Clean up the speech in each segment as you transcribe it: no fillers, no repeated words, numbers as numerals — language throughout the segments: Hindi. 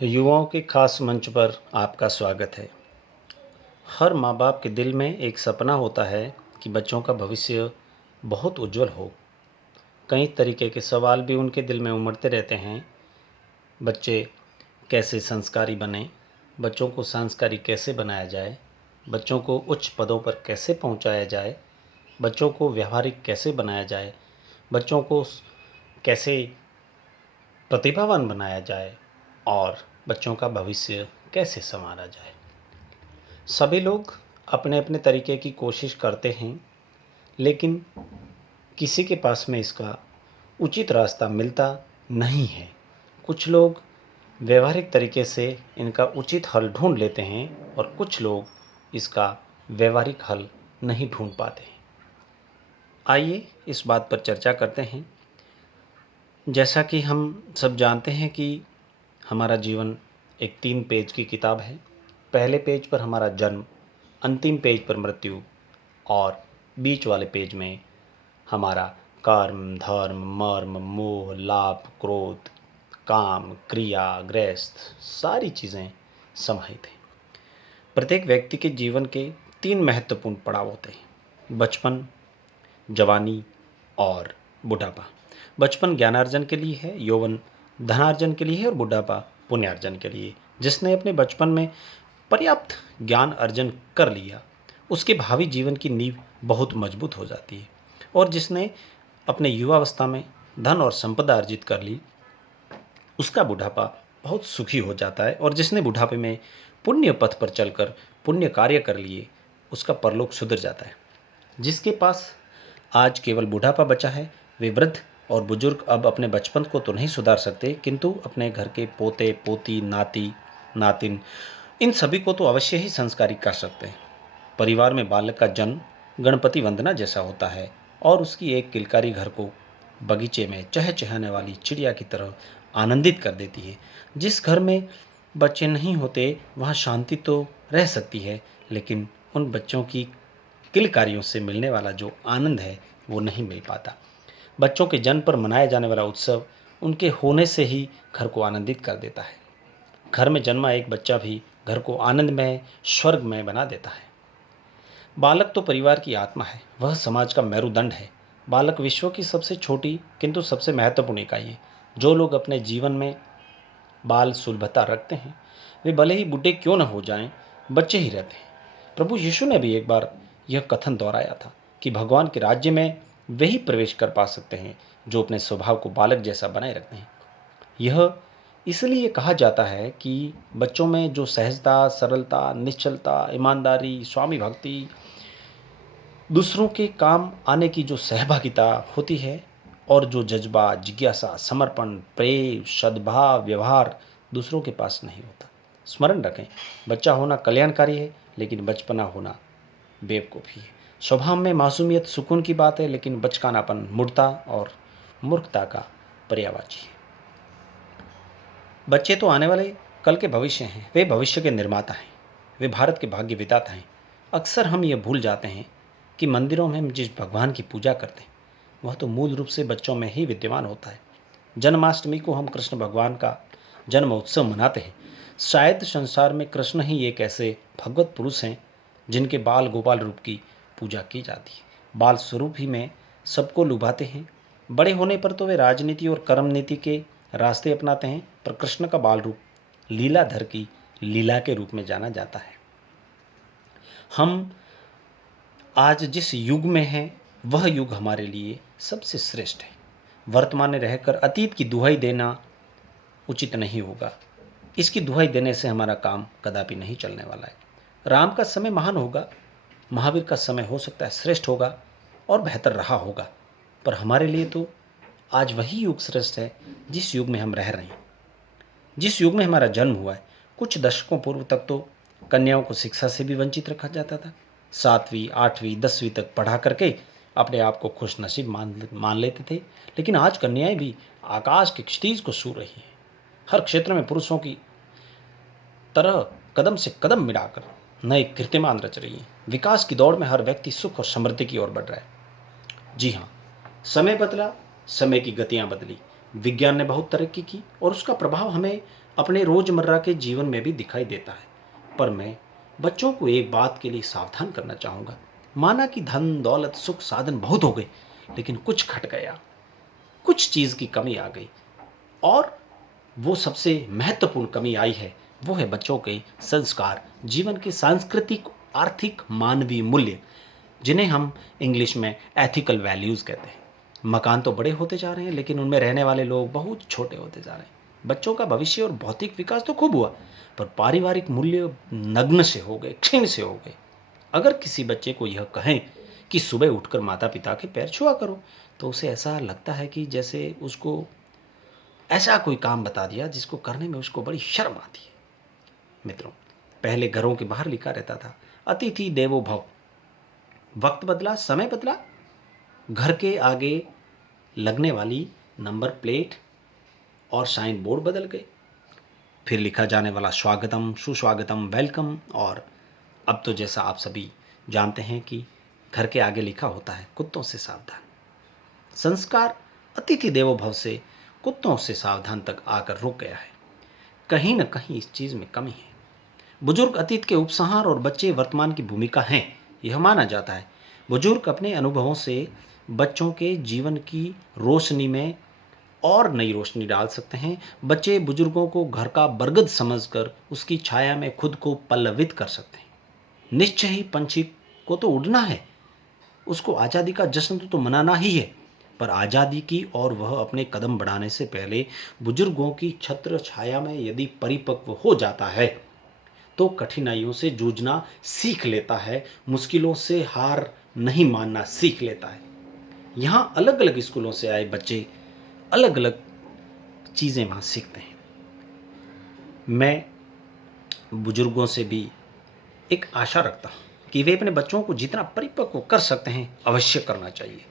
युवाओं के खास मंच पर आपका स्वागत है। हर माँ बाप के दिल में एक सपना होता है कि बच्चों का भविष्य बहुत उज्जवल हो। कई तरीके के सवाल भी उनके दिल में उमड़ते रहते हैं। बच्चे कैसे संस्कारी बने, बच्चों को संस्कारी कैसे बनाया जाए, बच्चों को उच्च पदों पर कैसे पहुंचाया जाए, बच्चों को व्यावहारिक कैसे बनाया जाए, बच्चों को कैसे प्रतिभावान बनाया जाए और बच्चों का भविष्य कैसे संवारा जाए। सभी लोग अपने अपने तरीके की कोशिश करते हैं, लेकिन किसी के पास में इसका उचित रास्ता मिलता नहीं है। कुछ लोग व्यवहारिक तरीके से इनका उचित हल ढूंढ लेते हैं और कुछ लोग इसका व्यवहारिक हल नहीं ढूंढ पाते हैं। आइए इस बात पर चर्चा करते हैं। जैसा कि हम सब जानते हैं कि हमारा जीवन एक 3 पेज की किताब है। पहले पेज पर हमारा जन्म, अंतिम पेज पर मृत्यु और बीच वाले पेज में हमारा कर्म, धर्म, मर्म, मोह, लाभ, क्रोध, काम, क्रिया, गृहस्थ सारी चीज़ें समाहित हैं। प्रत्येक व्यक्ति के जीवन के 3 महत्वपूर्ण पड़ाव होते हैं: बचपन, जवानी और बुढ़ापा। बचपन ज्ञानार्जन के लिए है, यौवन धनार्जन के लिए है और बुढ़ापा पुण्यार्जन के लिए। जिसने अपने बचपन में पर्याप्त ज्ञान अर्जन कर लिया, उसके भावी जीवन की नींव बहुत मजबूत हो जाती है। और जिसने अपने युवावस्था में धन और संपदा अर्जित कर ली, उसका बुढ़ापा बहुत सुखी हो जाता है। और जिसने बुढ़ापे में पुण्य पथ पर चलकर पुण्य कार्य कर लिए, उसका परलोक सुधर जाता है। जिसके पास आज केवल बुढ़ापा बचा है, वे वृद्ध और बुजुर्ग अब अपने बचपन को तो नहीं सुधार सकते, किंतु अपने घर के पोते पोती, नाती नातिन, इन सभी को तो अवश्य ही संस्कारित कर सकते हैं। परिवार में बालक का जन्म गणपति वंदना जैसा होता है और उसकी एक किलकारी घर को बगीचे में चहचहाने वाली चिड़िया की तरह आनंदित कर देती है। जिस घर में बच्चे नहीं होते वहाँ शांति तो रह सकती है, लेकिन उन बच्चों की किलकारियों से मिलने वाला जो आनंद है वो नहीं मिल पाता। बच्चों के जन्म पर मनाया जाने वाला उत्सव उनके होने से ही घर को आनंदित कर देता है। घर में जन्मा एक बच्चा भी घर को आनंदमय, स्वर्गमय बना देता है। बालक तो परिवार की आत्मा है, वह समाज का मेरुदंड है। बालक विश्व की सबसे छोटी किंतु सबसे महत्वपूर्ण इकाई है। जो लोग अपने जीवन में बाल सुलभता रखते हैं, वे भले ही बूढ़े क्यों न हो जाएं, बच्चे ही रहते हैं। प्रभु यीशु ने भी एक बार यह कथन दोहराया था कि भगवान के राज्य में वे ही प्रवेश कर पा सकते हैं जो अपने स्वभाव को बालक जैसा बनाए रखते हैं। यह इसलिए कहा जाता है कि बच्चों में जो सहजता, सरलता, निश्चलता, ईमानदारी, स्वामी भक्ति, दूसरों के काम आने की जो सहभागिता होती है और जो जज्बा, जिज्ञासा, समर्पण, प्रेम, सद्भाव, व्यवहार दूसरों के पास नहीं होता। स्मरण रखें, बच्चा होना कल्याणकारी है, लेकिन बचपना होना बेवकूफ़ी है। स्वभाव में मासूमियत सुकून की बात है, लेकिन बचकानापन मूर्खता और मूर्खता का पर्यायवाची है। बच्चे तो आने वाले कल के भविष्य हैं, वे भविष्य के निर्माता हैं, वे भारत के भाग्य विधाता हैं। अक्सर हम ये भूल जाते हैं कि मंदिरों में हम जिस भगवान की पूजा करते हैं वह तो मूल रूप से बच्चों में ही विद्यमान होता है। जन्माष्टमी को हम कृष्ण भगवान का जन्म उत्सव मनाते हैं। शायद संसार में कृष्ण ही एक ऐसे भगवत पुरुष हैं जिनके बाल गोपाल रूप की पूजा की जाती है। बाल स्वरूप ही में सबको लुभाते हैं। बड़े होने पर तो वे राजनीति और कर्म नीति के रास्ते अपनाते हैं, पर कृष्ण का बाल रूप लीलाधर की लीला के रूप में जाना जाता है। हम आज जिस युग में हैं वह युग हमारे लिए सबसे श्रेष्ठ है। वर्तमान में रहकर अतीत की दुहाई देना उचित नहीं होगा। इसकी दुहाई देने से हमारा काम कदापि नहीं चलने वाला है। राम का समय महान होगा, महावीर का समय हो सकता है श्रेष्ठ होगा और बेहतर रहा होगा, पर हमारे लिए तो आज वही युग श्रेष्ठ है जिस युग में हम रह रहे हैं, जिस युग में हमारा जन्म हुआ है। कुछ दशकों पूर्व तक तो कन्याओं को शिक्षा से भी वंचित रखा जाता था। 7वीं, 8वीं, 10वीं तक पढ़ा करके अपने आप को खुश नसीब मान लेते थे, लेकिन आज कन्याएं भी आकाश के क्षितिज को छू रही हैं। हर क्षेत्र में पुरुषों की तरह कदम से कदम मिलाकर नए कीर्तिमान रच रही हैं। विकास की दौड़ में हर व्यक्ति सुख और समृद्धि की ओर बढ़ रहा है। जी हाँ, समय बदला, समय की गतियाँ बदली, विज्ञान ने बहुत तरक्की की और उसका प्रभाव हमें अपने रोज़मर्रा के जीवन में भी दिखाई देता है। पर मैं बच्चों को एक बात के लिए सावधान करना चाहूँगा। माना कि धन दौलत सुख साधन बहुत हो गए, लेकिन कुछ खट गया, कुछ चीज़ की कमी आ गई, और वो सबसे महत्वपूर्ण कमी आई है, वो है बच्चों के संस्कार, जीवन के सांस्कृतिक, आर्थिक, मानवीय मूल्य, जिन्हें हम इंग्लिश में एथिकल वैल्यूज़ कहते हैं। मकान तो बड़े होते जा रहे हैं, लेकिन उनमें रहने वाले लोग बहुत छोटे होते जा रहे हैं। बच्चों का भविष्य और भौतिक विकास तो खूब हुआ, पर पारिवारिक मूल्य नग्न से हो गए, क्षीण से हो गए। अगर किसी बच्चे को यह कहें कि सुबह उठकर माता पिता के पैर छुआ करो, तो उसे ऐसा लगता है कि जैसे उसको ऐसा कोई काम बता दिया जिसको करने में उसको बड़ी शर्म आती है। मित्रों, पहले घरों के बाहर लिखा रहता था, अतिथि देवो भव। वक्त बदला, समय बदला, घर के आगे लगने वाली नंबर प्लेट और साइन बोर्ड बदल गए, फिर लिखा जाने वाला स्वागतम, सुस्वागतम, वेलकम, और अब तो जैसा आप सभी जानते हैं कि घर के आगे लिखा होता है, कुत्तों से सावधान। संस्कार अतिथि देवो भव से कुत्तों से सावधान तक आकर रुक गया है। कहीं न कहीं इस चीज़ में कमी है। बुजुर्ग अतीत के उपसंहार और बच्चे वर्तमान की भूमिका हैं, यह माना जाता है। बुजुर्ग अपने अनुभवों से बच्चों के जीवन की रोशनी में और नई रोशनी डाल सकते हैं। बच्चे बुजुर्गों को घर का बरगद समझकर उसकी छाया में खुद को पल्लवित कर सकते हैं। निश्चय ही पंछी को तो उड़ना है, उसको आज़ादी का जश्न तो मनाना ही है, पर आज़ादी की और वह अपने कदम बढ़ाने से पहले बुजुर्गों की छत्र छाया में यदि परिपक्व हो जाता है तो कठिनाइयों से जूझना सीख लेता है, मुश्किलों से हार नहीं मानना सीख लेता है। यहाँ अलग अलग स्कूलों से आए बच्चे अलग अलग चीज़ें वहाँ सीखते हैं। मैं बुजुर्गों से भी एक आशा रखता हूँ कि वे अपने बच्चों को जितना परिपक्व कर सकते हैं अवश्य करना चाहिए।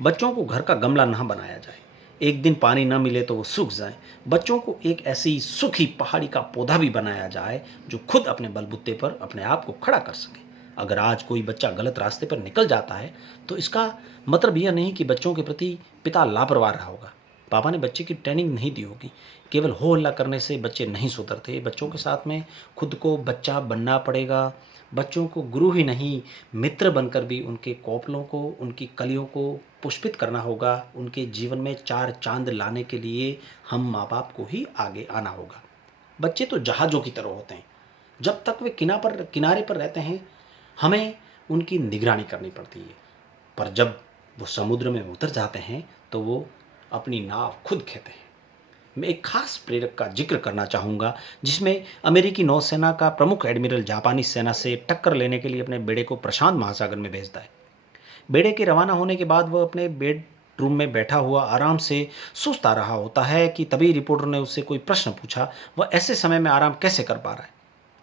बच्चों को घर का गमला ना बनाया जाए, एक दिन पानी न मिले तो वो सूख जाए। बच्चों को एक ऐसी सूखी पहाड़ी का पौधा भी बनाया जाए जो खुद अपने बलबूते पर अपने आप को खड़ा कर सके। अगर आज कोई बच्चा गलत रास्ते पर निकल जाता है तो इसका मतलब यह नहीं कि बच्चों के प्रति पिता लापरवाह रहा होगा। पापा ने बच्चे की ट्रेनिंग नहीं दी होगी। केवल हो हल्ला करने से बच्चे नहीं सुधरते। बच्चों के साथ में खुद को बच्चा बनना पड़ेगा। बच्चों को गुरु ही नहीं, मित्र बनकर भी उनके कौपलों को, उनकी कलियों को पुष्पित करना होगा। उनके जीवन में चार चांद लाने के लिए हम माँ बाप को ही आगे आना होगा। बच्चे तो जहाज़ों की तरह होते हैं। जब तक वे किनारे पर रहते हैं हमें उनकी निगरानी करनी पड़ती है, पर जब वो समुद्र में उतर जाते हैं तो वो अपनी नाव खुद खेते हैं। मैं एक खास प्रेरक का जिक्र करना चाहूँगा, जिसमें अमेरिकी नौसेना का प्रमुख एडमिरल जापानी सेना से टक्कर लेने के लिए अपने बेड़े को प्रशांत महासागर में भेजता है। बेड़े के रवाना होने के बाद वह अपने बेडरूम में बैठा हुआ आराम से सोचता रहा होता है कि तभी रिपोर्टर ने उससे कोई प्रश्न पूछा, वह ऐसे समय में आराम कैसे कर पा रहा है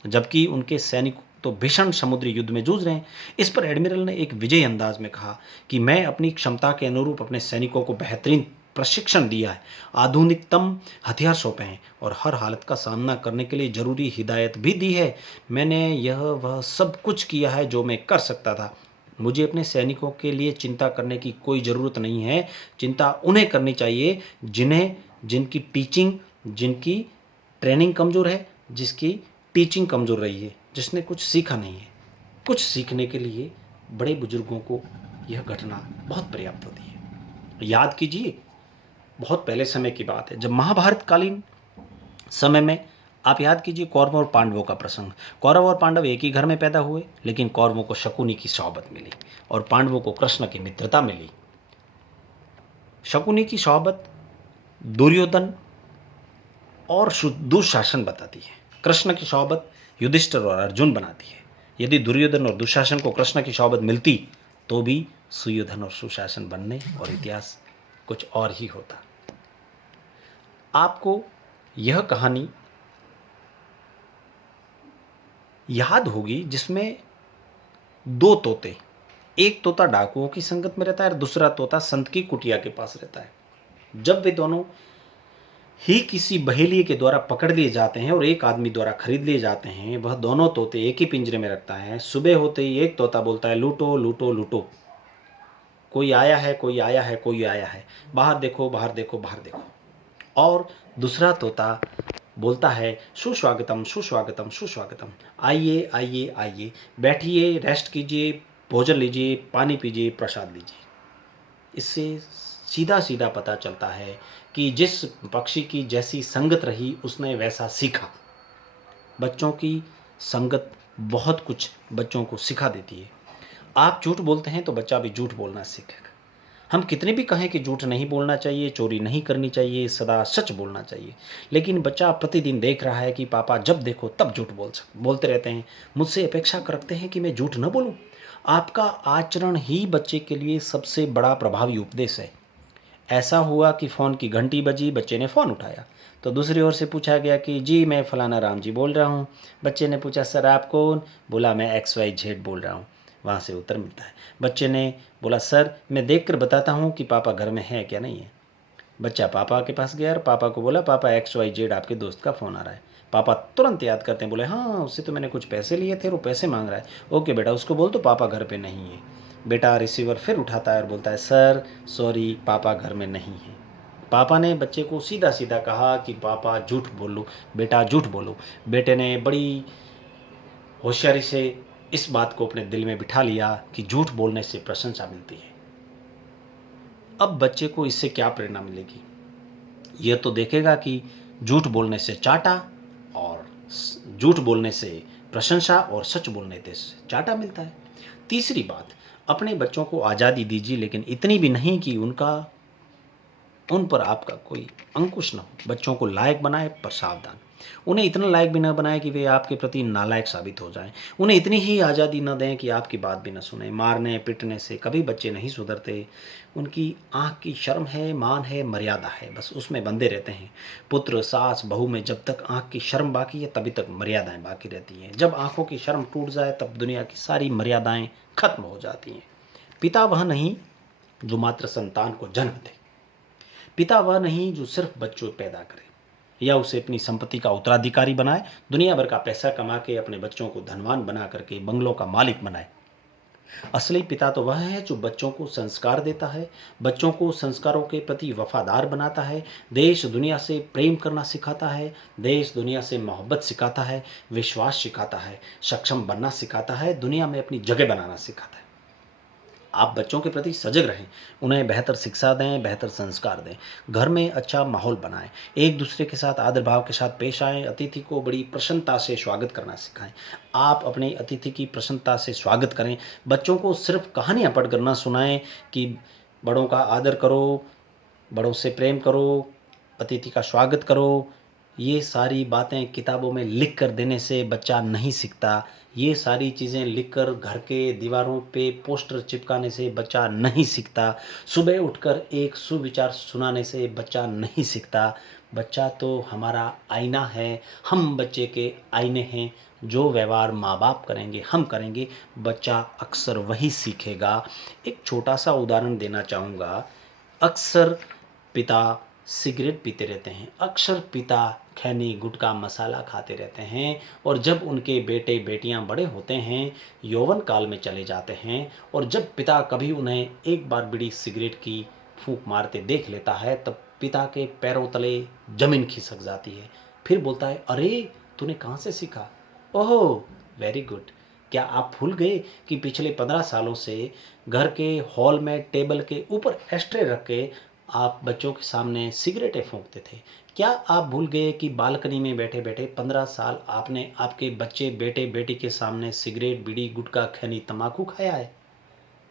जबकि उनके सैनिक तो भीषण समुद्री युद्ध में जूझ रहे हैं। इस पर एडमिरल ने एक विजयी अंदाज में कहा कि मैं अपनी क्षमता के अनुरूप अपने सैनिकों को बेहतरीन प्रशिक्षण दिया है, आधुनिकतम हथियार सौंपे हैं और हर हालत का सामना करने के लिए जरूरी हिदायत भी दी है। मैंने यह वह सब कुछ किया है जो मैं कर सकता था। मुझे अपने सैनिकों के लिए चिंता करने की कोई ज़रूरत नहीं है। चिंता उन्हें करनी चाहिए जिनकी ट्रेनिंग कमज़ोर है, जिसकी टीचिंग कमज़ोर रही है, जिसने कुछ सीखा नहीं है। कुछ सीखने के लिए बड़े बुजुर्गों को यह घटना बहुत पर्याप्त होती है। याद कीजिए, बहुत पहले समय की बात है, जब महाभारत कालीन समय में आप याद कीजिए कौरवों और पांडवों का प्रसंग। कौरव और पांडव एक ही घर में पैदा हुए, लेकिन कौरवों को शकुनी की सोहबत मिली और पांडवों को कृष्ण की मित्रता मिली। शकुनी की सोहबत दुर्योधन और दुशासन बताती है। कृष्ण की सोहबत युधिष्ठिर और अर्जुन बनाती है। यदि दुर्योधन और दुशासन को कृष्ण की सोहबत मिलती तो भी सुयोधन और सुशासन बनने और इतिहास कुछ और ही होता। आपको यह कहानी याद होगी जिसमें दो तोते, एक तोता डाकुओं की संगत में रहता है और दूसरा तोता संत की कुटिया के पास रहता है। जब वे दोनों ही किसी बहेलिए के द्वारा पकड़ लिए जाते हैं और एक आदमी द्वारा खरीद लिए जाते हैं, वह दोनों तोते एक ही पिंजरे में रखता है। सुबह होते ही एक तोता बोलता है, लूटो लूटो लूटो, कोई आया है, कोई आया है, कोई आया है, बाहर देखो, बाहर देखो, बाहर देखो। और दूसरा तोता बोलता है सुस्वागतम सुस्वागतम सुस्वागतम, आइए आइए आइए, बैठिए, रेस्ट कीजिए, भोजन लीजिए, पानी पीजिए, प्रसाद लीजिए। इससे सीधा सीधा पता चलता है कि जिस पक्षी की जैसी संगत रही उसने वैसा सीखा। बच्चों की संगत बहुत कुछ बच्चों को सिखा देती है। आप झूठ बोलते हैं तो बच्चा भी झूठ बोलना सीखेगा। हम कितने भी कहें कि झूठ नहीं बोलना चाहिए, चोरी नहीं करनी चाहिए, सदा सच बोलना चाहिए, लेकिन बच्चा प्रतिदिन देख रहा है कि पापा जब देखो तब झूठ बोलते रहते हैं, मुझसे अपेक्षा रखते हैं कि मैं झूठ न बोलूं। आपका आचरण ही बच्चे के लिए सबसे बड़ा प्रभावी उपदेश है। ऐसा हुआ कि फ़ोन की घंटी बजी, बच्चे ने फ़ोन उठाया तो दूसरी ओर से पूछा गया कि जी मैं फ़लाना राम जी बोल रहा हूँ। बच्चे ने पूछा सर आप कौन? बोला मैं XYZ बोल रहा हूँ। वहाँ से उत्तर मिलता है। बच्चे ने बोला सर मैं देखकर बताता हूँ कि पापा घर में है क्या नहीं है। बच्चा पापा के पास गया और पापा को बोला पापा XYZ आपके दोस्त का फ़ोन आ रहा है। पापा तुरंत याद करते हैं, बोले हाँ उससे तो मैंने कुछ पैसे लिए थे और वो पैसे मांग रहा है। ओके बेटा उसको बोल तो पापा घर पे नहीं है। बेटा रिसीवर फिर उठाता है और बोलता है सर सॉरी पापा घर में नहीं है। पापा ने बच्चे को सीधा सीधा कहा कि पापा झूठ बोलो, बेटा झूठ बोलो। बेटे ने बड़ी होशियारी से इस बात को अपने दिल में बिठा लिया कि झूठ बोलने से प्रशंसा मिलती है। अब बच्चे को इससे क्या प्रेरणा मिलेगी? यह तो देखेगा कि झूठ बोलने से चाटा और झूठ बोलने से प्रशंसा और सच बोलने से चाटा मिलता है। तीसरी बात, अपने बच्चों को आज़ादी दीजिए, लेकिन इतनी भी नहीं कि उन पर आपका कोई अंकुश न हो। बच्चों को लायक बनाए पर सावधान। उन्हें इतना लायक भी न बनाए कि वे आपके प्रति नालायक साबित हो जाएं। उन्हें इतनी ही आज़ादी न दें कि आपकी बात भी न सुने। मारने पिटने से कभी बच्चे नहीं सुधरते। उनकी आँख की शर्म है, मान है, मर्यादा है, बस उसमें बंधे रहते हैं। पुत्र सास बहू में जब तक आँख की शर्म बाकी है तभी तक मर्यादाएं बाकी रहती हैं। जब आँखों की शर्म टूट जाए तब दुनिया की सारी मर्यादाएं खत्म हो जाती हैं। पिता वह नहीं जो मात्र संतान को जन्म दे। पिता वह नहीं जो सिर्फ बच्चों पैदा करे या उसे अपनी संपत्ति का उत्तराधिकारी बनाए, दुनिया भर का पैसा कमा के अपने बच्चों को धनवान बना करके बंगलों का मालिक बनाए। असली पिता तो वह है जो बच्चों को संस्कार देता है, बच्चों को संस्कारों के प्रति वफादार बनाता है, देश दुनिया से प्रेम करना सिखाता है, देश दुनिया से मोहब्बत सिखाता है, विश्वास सिखाता है, सक्षम बनना सिखाता है, दुनिया में अपनी जगह बनाना सिखाता है। आप बच्चों के प्रति सजग रहें, उन्हें बेहतर शिक्षा दें, बेहतर संस्कार दें, घर में अच्छा माहौल बनाएं, एक दूसरे के साथ आदर भाव के साथ पेश आएं, अतिथि को बड़ी प्रसन्नता से स्वागत करना सिखाएं। आप अपने अतिथि की प्रसन्नता से स्वागत करें। बच्चों को सिर्फ कहानियाँ पढ़कर ना सुनाएं कि बड़ों का आदर करो, बड़ों से प्रेम करो, अतिथि का स्वागत करो। ये सारी बातें किताबों में लिख कर देने से बच्चा नहीं सीखता। ये सारी चीज़ें लिखकर घर के दीवारों पे पोस्टर चिपकाने से बच्चा नहीं सीखता। सुबह उठकर एक सुविचार सुनाने से बच्चा नहीं सीखता। बच्चा तो हमारा आईना है, हम बच्चे के आईने हैं। जो व्यवहार माँ बाप करेंगे हम करेंगे, बच्चा अक्सर वही सीखेगा। एक छोटा सा उदाहरण देना चाहूँगा। अक्सर पिता सिगरेट पीते रहते हैं, अक्सर पिता खैनी गुटखा मसाला खाते रहते हैं, और जब उनके बेटे बेटियां बड़े होते हैं, यौवन काल में चले जाते हैं, और जब पिता कभी उन्हें एक बार बीड़ी सिगरेट की फूंक मारते देख लेता है तब पिता के पैरों तले जमीन खिसक जाती है। फिर बोलता है अरे तूने कहाँ से सीखा? Oh very good. क्या आप भूल गए कि पिछले 15 सालों से घर के हॉल में टेबल के ऊपर एस्ट्रे रख के आप बच्चों के सामने सिगरेटें फूंकते थे? क्या आप भूल गए कि बालकनी में बैठे बैठे 15 साल आपने आपके बच्चे बेटे बेटी के सामने सिगरेट बीड़ी गुटखा खैनी तंबाकू खाया है?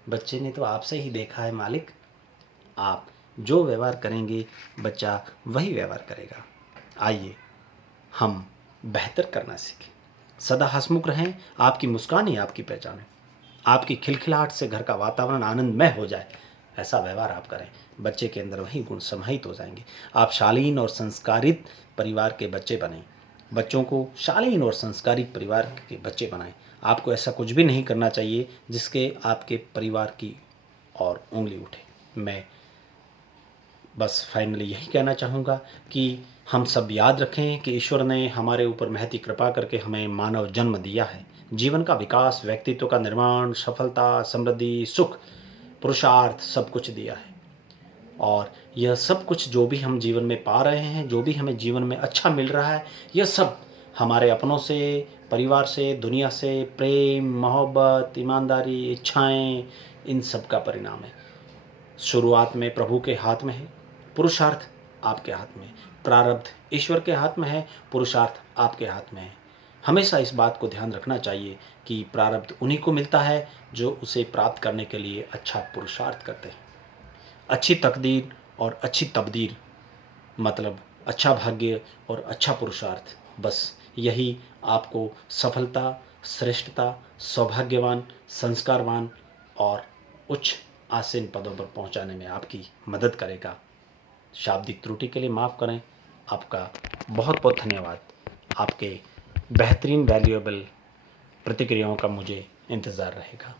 बच्चे ने तो आपसे ही देखा है मालिक। आप जो व्यवहार करेंगे बच्चा वही व्यवहार करेगा। आइए हम बेहतर करना सीखें, सदा हंसमुख रहें। आपकी मुस्कान ही आपकी पहचान है। आपकी खिलखिलाहट से घर का वातावरण आनंदमय हो जाए, ऐसा व्यवहार आप करें, बच्चे के अंदर वही गुण समाहित हो जाएंगे। आप शालीन और संस्कारित परिवार के बच्चे बने, बच्चों को शालीन और संस्कारित परिवार के बच्चे बनाएं। आपको ऐसा कुछ भी नहीं करना चाहिए जिसके आपके परिवार की और उंगली उठे। मैं बस फाइनली यही कहना चाहूँगा कि हम सब याद रखें कि ईश्वर ने हमारे ऊपर महती कृपा करके हमें मानव जन्म दिया है। जीवन का विकास, व्यक्तित्व का निर्माण, सफलता, समृद्धि, सुख, पुरुषार्थ सब कुछ दिया है, और यह सब कुछ जो भी हम जीवन में पा रहे हैं, जो भी हमें जीवन में अच्छा मिल रहा है, यह सब हमारे अपनों से, परिवार से, दुनिया से, प्रेम, मोहब्बत, ईमानदारी, इच्छाएं, इन सब का परिणाम है। शुरुआत में प्रभु के हाथ में है, पुरुषार्थ आपके हाथ में, प्रारब्ध ईश्वर के हाथ में है, पुरुषार्थ आपके हाथ में है। हमेशा इस बात को ध्यान रखना चाहिए कि प्रारब्ध उन्हीं को मिलता है जो उसे प्राप्त करने के लिए अच्छा पुरुषार्थ करते हैं। अच्छी तकदीर और अच्छी तकदीर मतलब अच्छा भाग्य और अच्छा पुरुषार्थ, बस यही आपको सफलता, श्रेष्ठता, सौभाग्यवान, संस्कारवान और उच्च आसीन पदों पर पहुंचाने में आपकी मदद करेगा। शाब्दिक त्रुटि के लिए माफ़ करें। आपका बहुत बहुत धन्यवाद। आपके बेहतरीन वैल्यूएबल प्रतिक्रियाओं का मुझे इंतज़ार रहेगा।